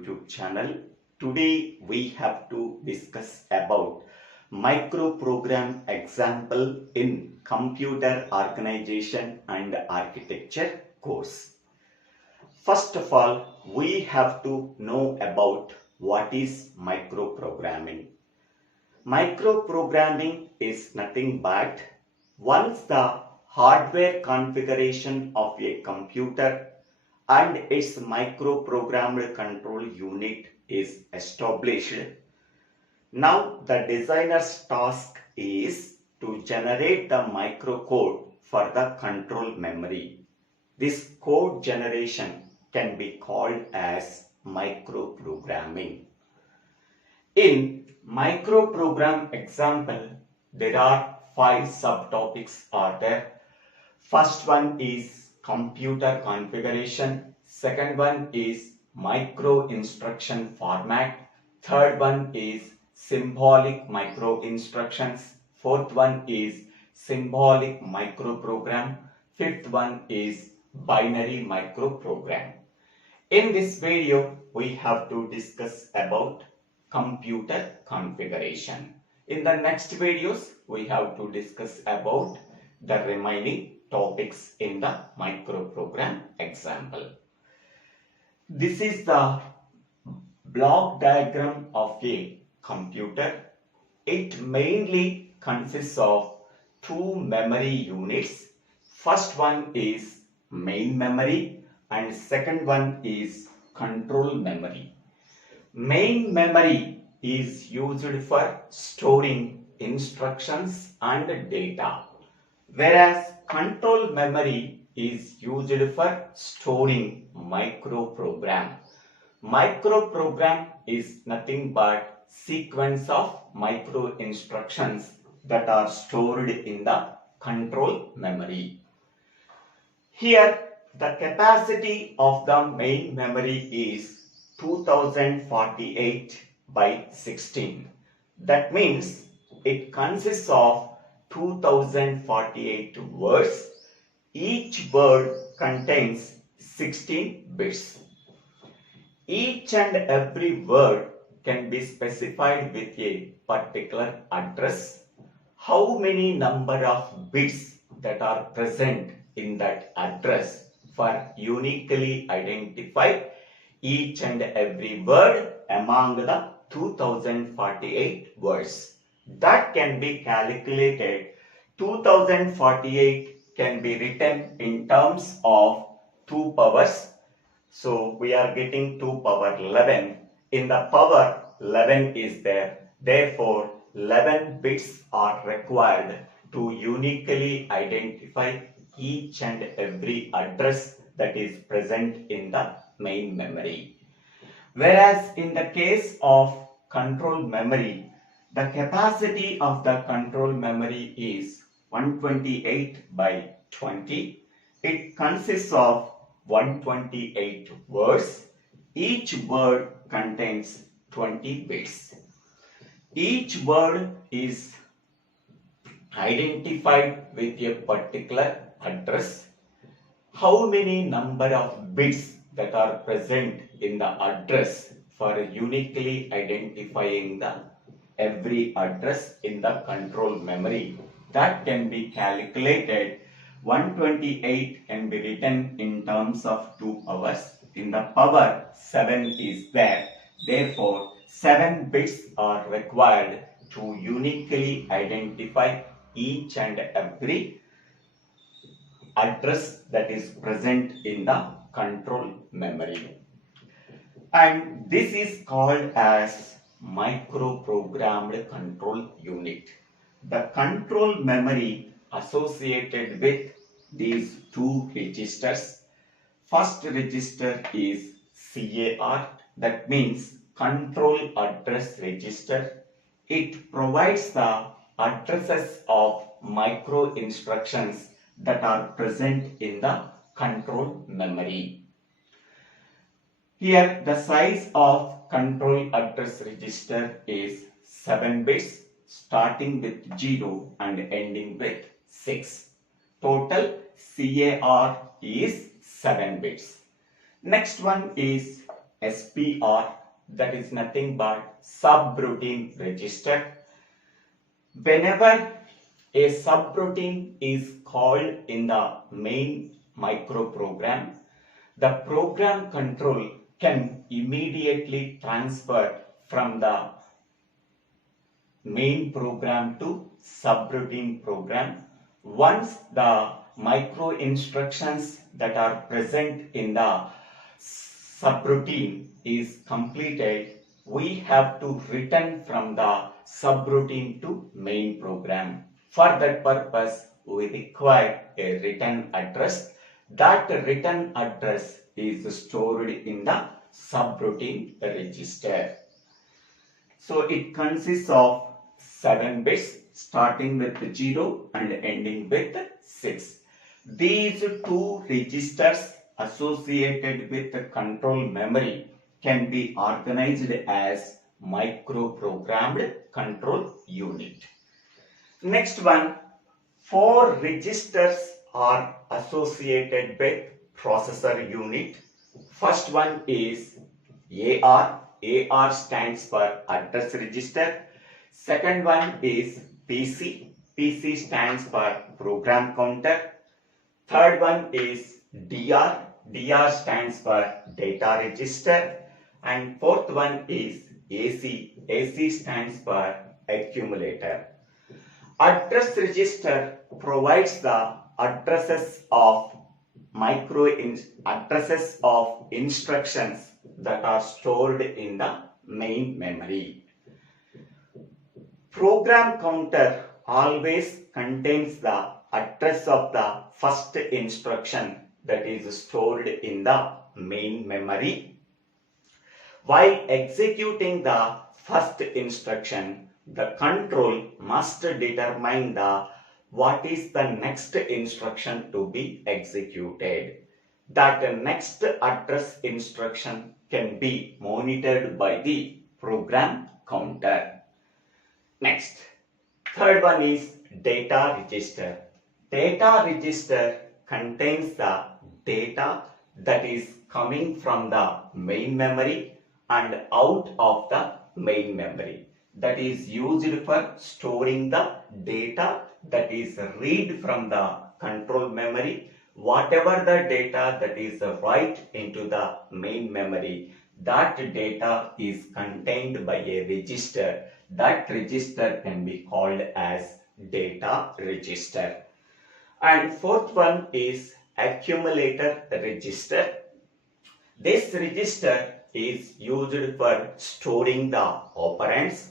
YouTube channel. Today we have to discuss about microprogram example in computer organization and architecture course. First of all, we have to know about what is microprogramming. Microprogramming is nothing but once the hardware configuration of a computer and its microprogrammed control unit is established. Now the designer's task is to generate the microcode for the control memory. This code generation can be called as microprogramming. In microprogram example, there are 5 subtopics are there. First one is computer configuration. Second one is micro instruction format. Third one is symbolic micro instructions. Fourth one is symbolic microprogram. Fifth one is binary microprogram. In this video, we have to discuss about computer configuration. In the next videos, we have to discuss about the remaining topics in the microprogram example. This is the block diagram of a computer. It mainly consists of 2 memory units. First one is main memory and second one is control memory. Main memory is used for storing instructions and data, whereas control memory is used for storing microprogram. Microprogram is nothing but sequence of micro instructions that are stored in the control memory. Here the capacity of the main memory is 2048 by 16. That means it consists of 2048 words. Each word contains 16 bits. Each and every word can be specified with a particular address. How many number of bits that are present in that address for uniquely identify each and every word among the 2048 words. That can be calculated. 2048 can be written in terms of 2 powers. So we are getting 2 power 11. In the power 11 is there. Therefore 11 bits are required to uniquely identify each and every address that is present in the main memory. Whereas in the case of control memory, the capacity of the control memory is 128 by 20. It consists of 128 words. Each word contains 20 bits. Each word is identified with a particular address. How many number of bits that are present in the address for uniquely identifying the every address in the control memory, that can be calculated. 128 can be written in terms of 2 powers. In the power 7 is there. Therefore 7 bits are required to uniquely identify each and every address that is present in the control memory. And this is called as microprogrammed control unit. The control memory associated with these 2 registers. First register is CAR, that means control address register. It provides the addresses of micro instructions that are present in the control memory. Here the size of control address register is 7 bits, starting with 0 and ending with 6. Total CAR is 7 bits. Next one is SPR, that is nothing but subroutine register. Whenever a subroutine is called in the main microprogram, the program control can immediately transfer from the main program to subroutine program. Once the micro instructions that are present in the subroutine is completed, we have to return from the subroutine to main program. For that purpose, we require a return address. That return address is stored in the subroutine register. So it consists of 7 bits starting with 0 and ending with 6. These two registers associated with the control memory can be organized as microprogrammed control unit. Next one, 4 registers are associated with processor unit. First one is AR. AR stands for address register. Second one is PC. PC stands for program counter. Third one is DR. DR stands for data register. And fourth one is AC. AC stands for accumulator. Address register provides the addresses of instructions that are stored in the main memory. Program counter always contains the address of the first instruction that is stored in the main memory. While executing the first instruction, the control must determine what is the next instruction to be executed. That next address instruction can be monitored by the program counter. Next, third one is data register. Data register contains the data that is coming from the main memory and out of the main memory. That is used for storing the data that is read from the control memory. Whatever the data that is write into the main memory, that data is contained by a register. That register can be called as data register. And fourth one is accumulator register. This register is used for storing the operands.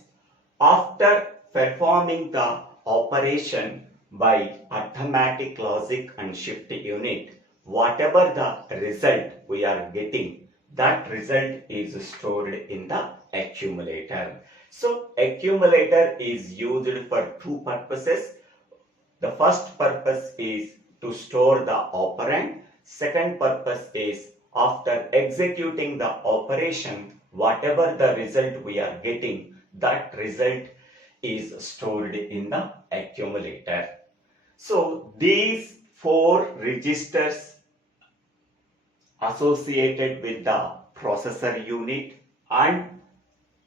After performing the operation by arithmetic, logic and shift unit, whatever the result we are getting, that result is stored in the accumulator. So accumulator is used for two purposes. The first purpose is to store the operand. Second purpose is after executing the operation, whatever the result we are getting, that result is stored in the accumulator. So these 4 registers associated with the processor unit and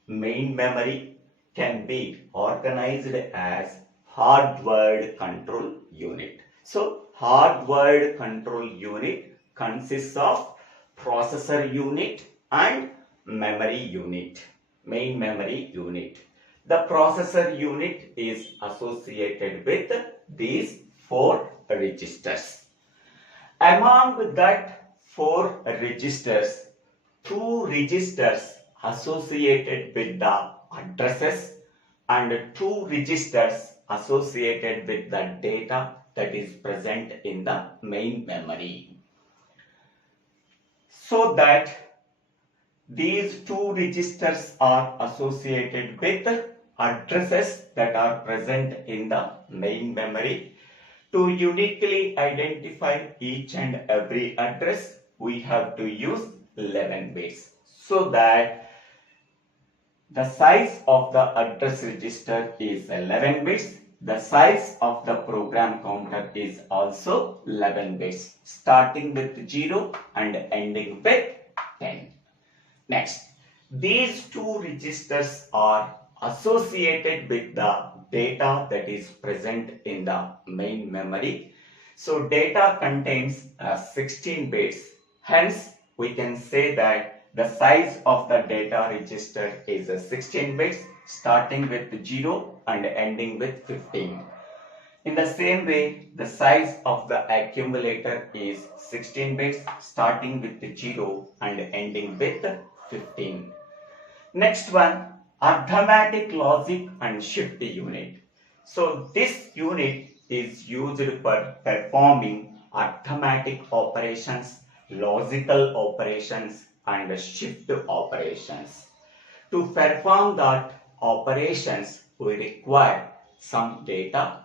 main memory can be organized as hardwired control unit. So hardwired control unit consists of processor unit and memory unit, main memory unit. The processor unit is associated with these 4 registers. Among that 4 registers, 2 registers associated with the addresses and 2 registers associated with the data that is present in the main memory. So that these 2 registers are associated with addresses that are present in the main memory. To uniquely identify each and every address, we have to use 11 bits. So that the size of the address register is 11 bits. The size of the program counter is also 11 bits, starting with 0 and ending with 10. Next, these two registers are associated with the data that is present in the main memory. So data contains 16 bits. Hence, we can say that the size of the data register is 16 bits starting with 0 and ending with 15. In the same way, the size of the accumulator is 16 bits starting with 0 and ending with 15. Next one, arithmetic logic and shift unit. So this unit is used for performing arithmetic operations, logical operations and shift operations. To perform that operations, we require some data.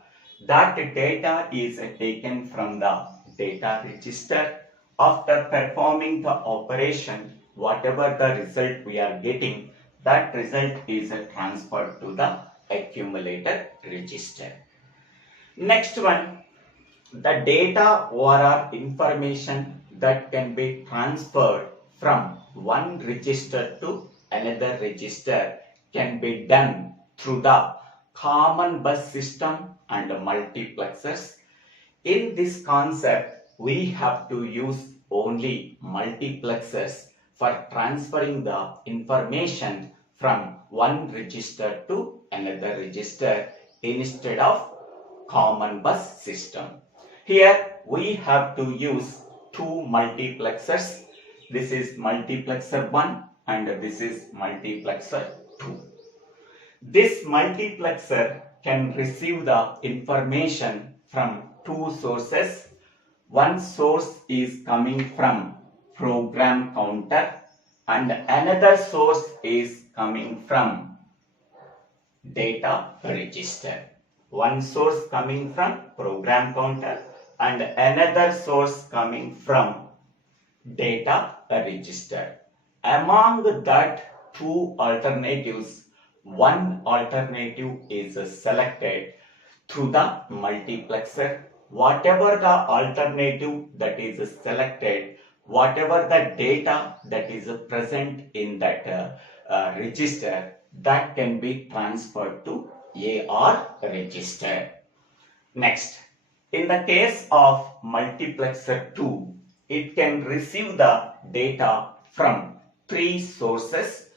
That data is taken from the data register. After performing the operation, whatever the result we are getting, that result is transferred to the accumulator register. Next one, the data or information that can be transferred from one register to another register can be done through the common bus system and multiplexers. In this concept, we have to use only multiplexers for transferring the information from one register to another register instead of common bus system. Here we have to use two multiplexers. This is multiplexer 1 and this is multiplexer 2. This multiplexer can receive the information from two sources. One source is coming from program counter and another source is coming from data register. One source coming from program counter and another source coming from data register. Among that two alternatives, one alternative is selected through the multiplexer. Whatever the alternative that is selected, whatever the data that is present in that register, that can be transferred to AR register. Next, in the case of multiplexer 2, it can receive the data from three sources.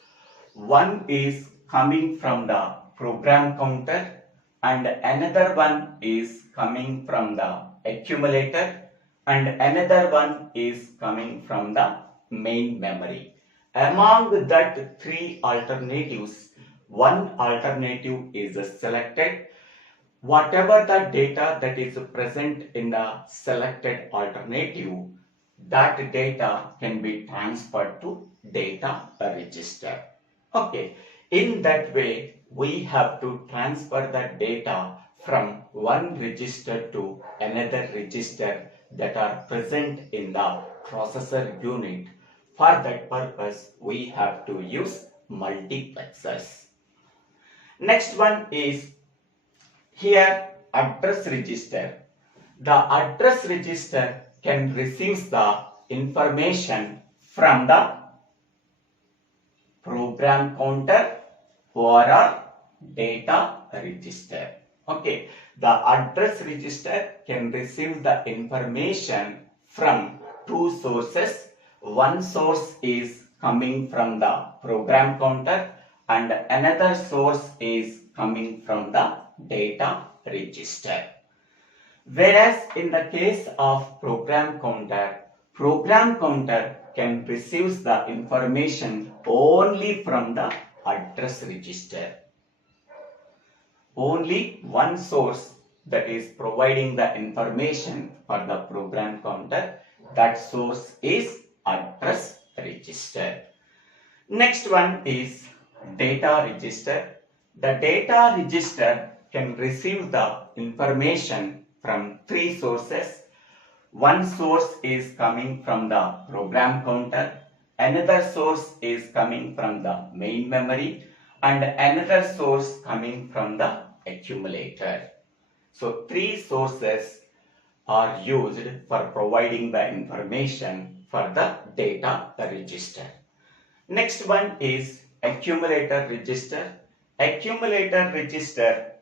One is coming from the program counter and another one is coming from the accumulator and another one is coming from the main memory. Among that three alternatives, one alternative is selected. Whatever the data that is present in the selected alternative, that data can be transferred to data register. Okay, in that way, we have to transfer the data from one register to another register that are present in the processor unit. For that purpose, we have to use multiplexers. Next one is here address register. The address register can receive the information from the program counter or data register. Okay, the address register can receive the information from two sources. One source is coming from the program counter and another source is coming from the data register. Whereas in the case of program counter can receive the information only from the address register. Only one source that is providing the information for the program counter, that source is address register. Next one is data register. The data register can receive the information from three sources. One source is coming from the program counter, another source is coming from the main memory, and another source coming from the accumulator. So three sources are used for providing the information for the data register. Next one is accumulator register. Accumulator register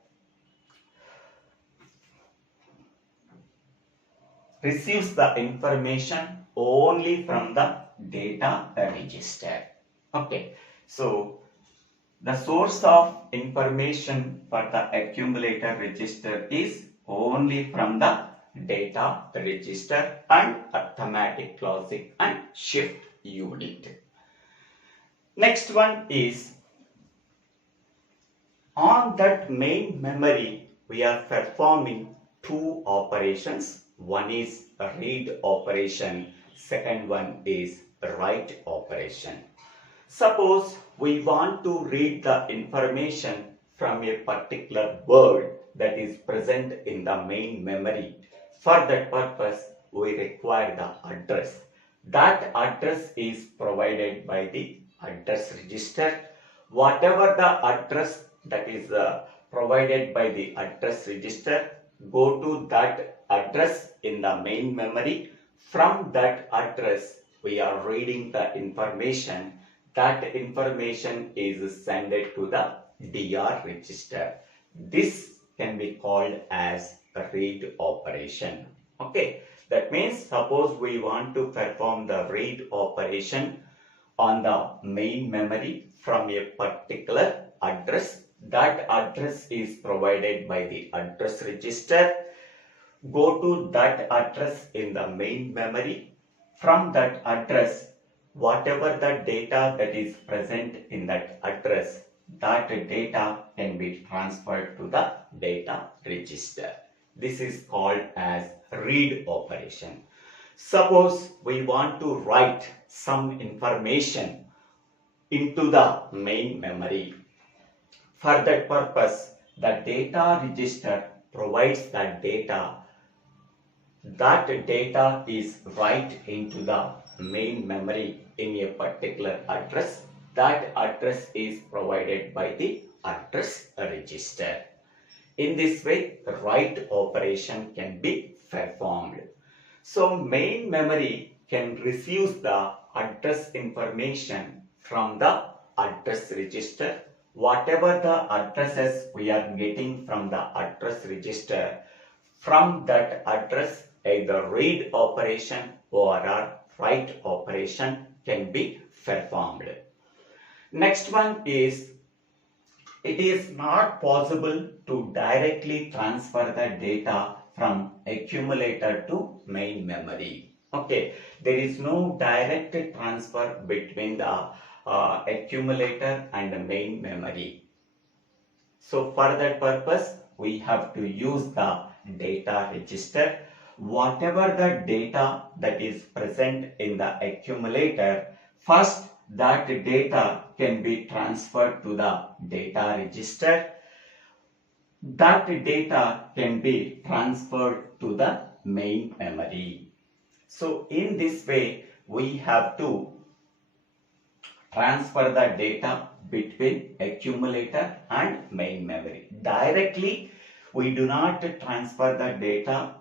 receives the information only from the data register. Okay, so the source of information for the accumulator register is only from the data register and arithmetic logic and shift unit. Next one is on that main memory we are performing two operations. One is a read operation, second one is a write operation. Suppose we want to read the information from a particular word that is present in the main memory. For that purpose, we require the address. That address is provided by the address register. Whatever the address that is provided by the address register, go to that address in the main memory. From that address, we are reading the information. That information is sent to the DR register. This can be called as a read operation. Okay, that means suppose we want to perform the read operation on the main memory from a particular address. That address is provided by the address register. Go to that address in the main memory. From that address, whatever the data that is present in that address, that data can be transferred to the data register. This is called as read operation. Suppose we want to write some information into the main memory. For that purpose, the data register provides that data. That data is write into the main memory in a particular address. That address is provided by the address register. In this way, the write operation can be performed. So main memory can receive the address information from the address register. Whatever the addresses we are getting from the address register, from that address either read operation or write operation can be performed. Next one is, it is not possible to directly transfer the data from accumulator to main memory. Okay, there is no direct transfer between the accumulator and the main memory. So for that purpose, we have to use the data register. Whatever the data that is present in the accumulator, first that data can be transferred to the data register. That data can be transferred to the main memory. So in this way, we have to transfer the data between accumulator and main memory. Directly, we do not transfer the data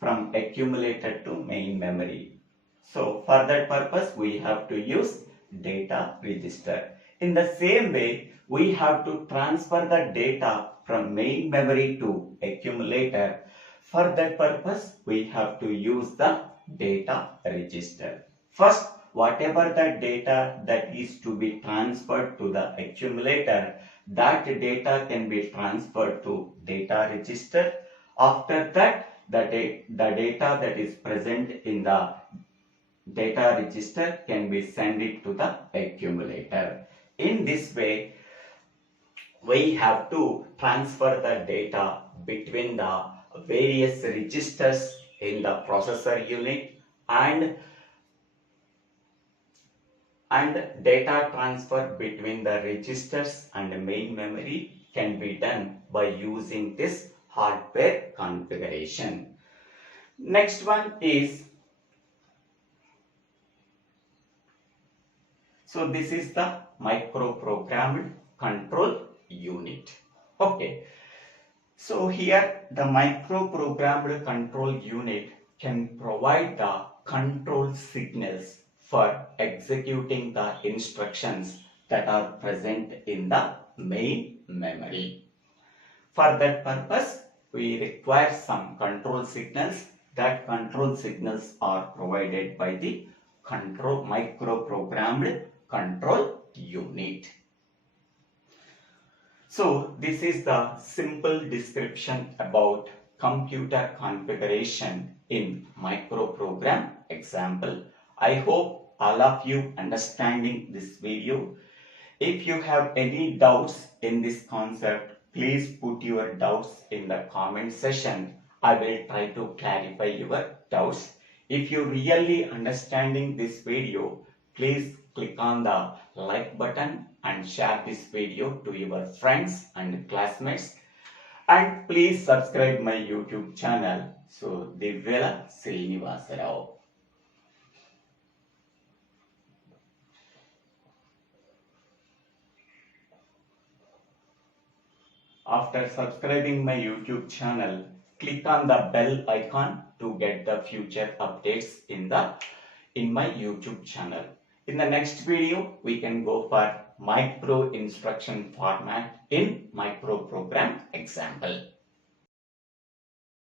from accumulator to main memory. So for that purpose, we have to use data register. In the same way, we have to transfer the data from main memory to accumulator. For that purpose, we have to use the data register. First, whatever the data that is to be transferred to the accumulator, that data can be transferred to data register. After that, the data that is present in the data register can be sent it to the accumulator. In this way, we have to transfer the data between the various registers in the processor unit, and data transfer between the registers and the main memory can be done by using this hardware configuration. Next one is, so this is the microprogrammed control unit. Okay, so here the microprogrammed control unit can provide the control signals for executing the instructions that are present in the main memory. For that purpose, we require some control signals. That control signals are provided by the microprogrammed control unit. So this is the simple description about computer configuration in microprogram example. I hope all of you understanding this video. If you have any doubts in this concept, please put your doubts in the comment section. I will try to clarify your doubts. If you really understanding this video, please click on the like button and share this video to your friends and classmates. And please subscribe my YouTube channel. So, Divvela Srinivasa. After subscribing my YouTube channel, click on the bell icon to get the future updates in my YouTube channel. In the next video, we can go for micro instruction format in microprogram example.